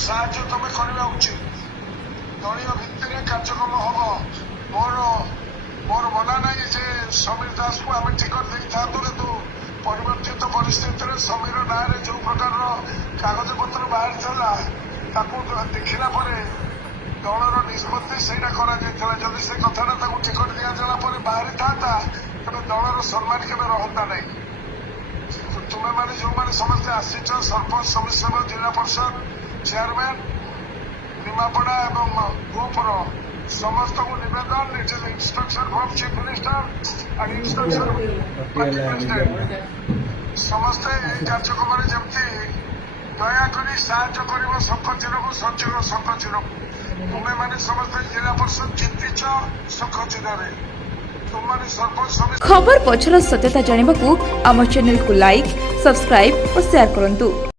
साहाय्य तुम करवा उचित दलीय भित्तिर कार्यक्रम हम मोर मोर मना नहीं जे समीर दास को आम टिकट दे था किंतु परिवर्तित परिस्थिति समीर ना जो प्रकार कागज पत्र बाहर देखला दलर निष्पत्ति से जदि से कथा टिकट दिगला बाहरी था तेज दलर सम्मान के रहता नहीं तुम्हें मैंने जो मैंने समस्ते आसीच सरपंच समिति जिला परिषद चेयरमैन निमापड़ा एवं ग्रुपर समस्त को निवेदन instruction from chief minister and instruction president समस्ते कार्यक्रम जमती दयाकोरी साहाय्य कर शंखचिर को संचिर शंखचिर तुम्हें मैंने समस्ते जिला परिषद जीतीच शंखचिर तुम मैंने सरपंच समिति खबर पछर सत्यता जानिबाकू आम चैनल को लाइक सब्सक्राइब और शेयर करंतु।